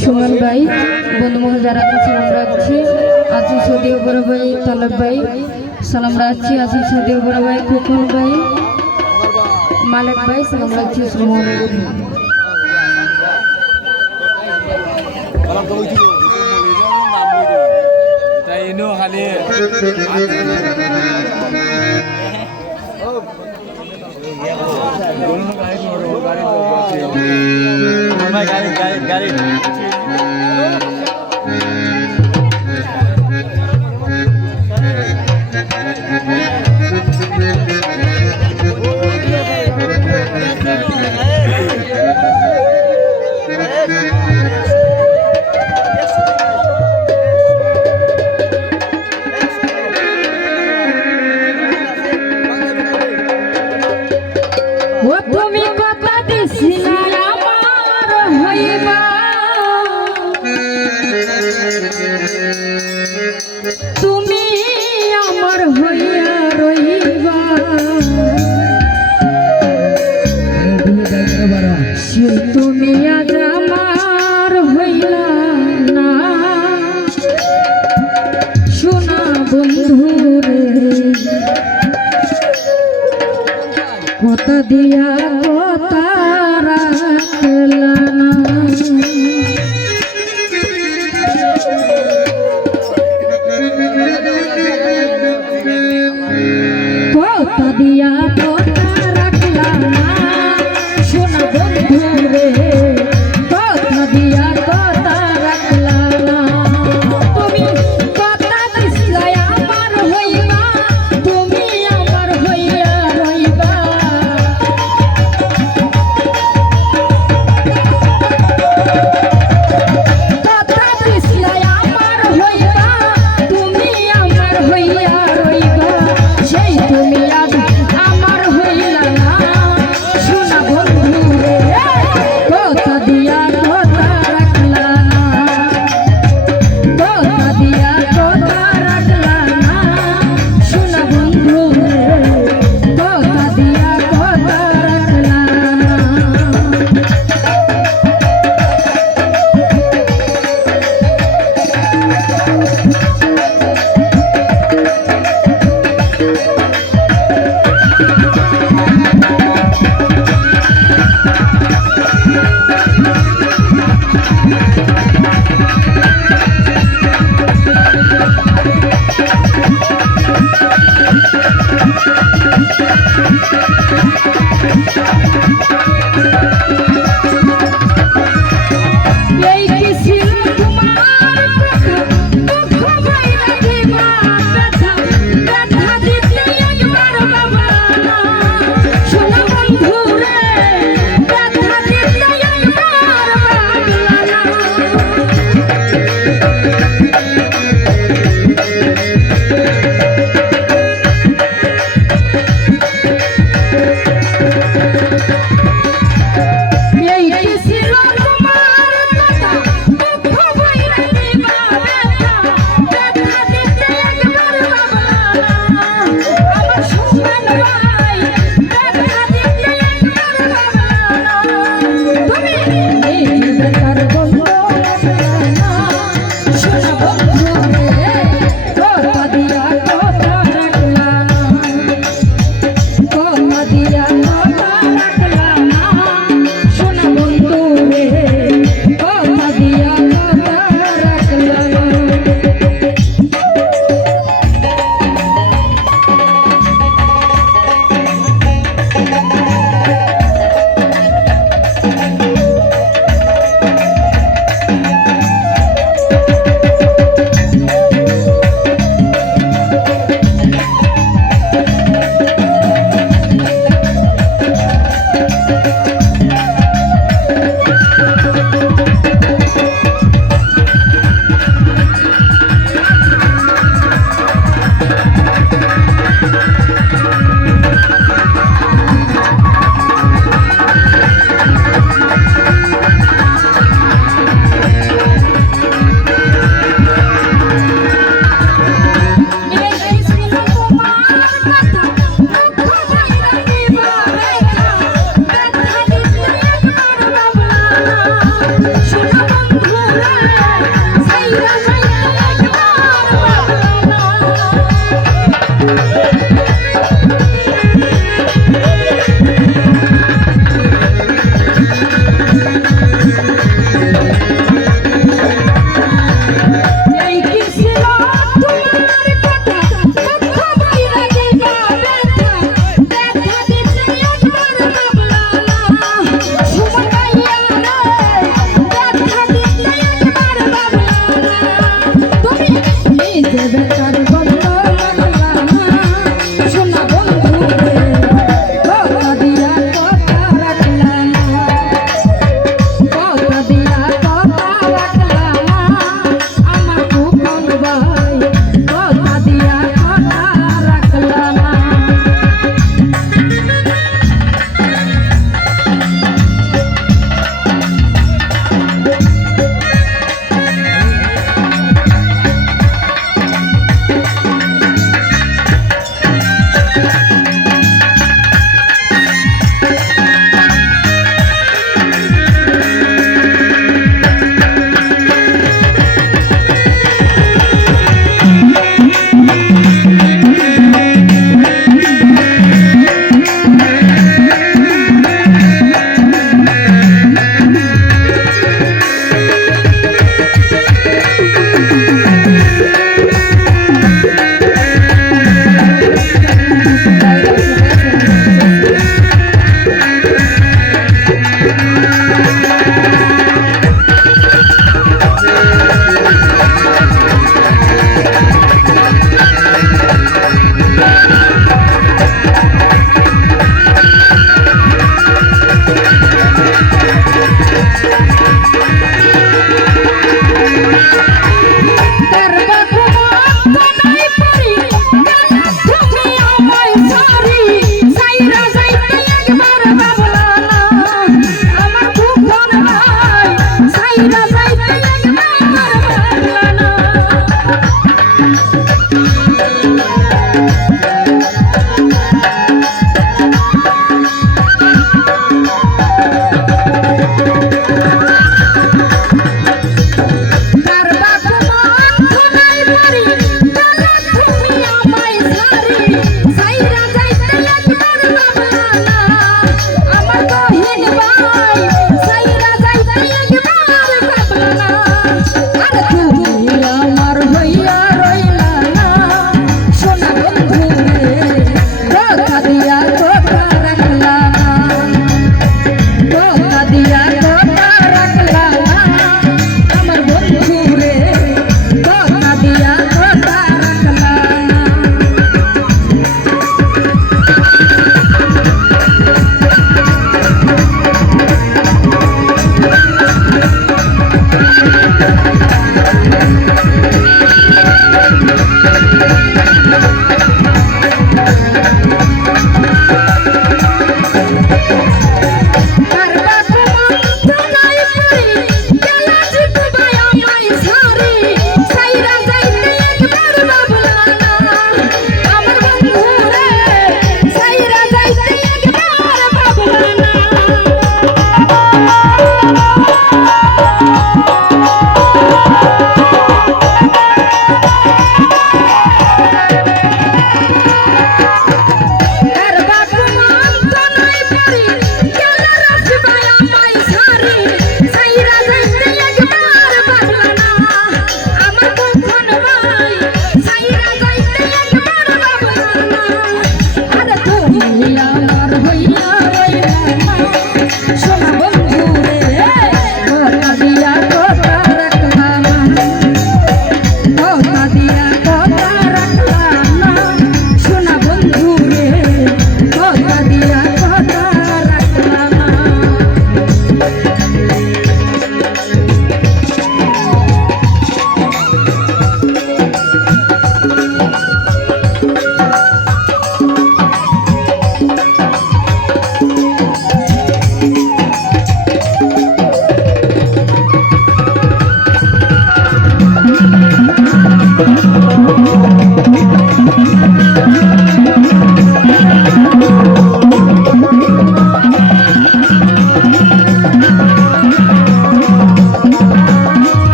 সুমন ভাই বন্ধু মহল যারা সালাম রাখছি আজি সৌদি বড় ভাই তলব ভাই সালাম রাখছি আজি সৌদি বড় ভাই কুকুর ভাই মালিক ভাই সালাম রাখছি সুমন তাই ইনো খালি গাড়ি তুমি কথা দিছিলা আমার হইবা তুমি আমার হইয়া রইবা তুমি আজ আমার হইলা না শোনা বন্ধুরে কথা দিয়া কথা রাখলা না কথা দিয়া কথা রাখলা না শোনা বন্ধু রে কথা দিয়া কথা রাখলা না তুমি কথা দিছিলা আমার হইবা তুমি আমার হইয়া রইবা কথা দিছিলা আমার হইবা তুমি আমার হইয়া রইবা সেই তুমি আজ আমার হইলা না শোনা বন্ধু রে কথা দিয়া কথা রাখলা না কথা দিয়া কথা রাখলা না শোনা বন্ধু রে কথা দিয়া কথা রাখলা না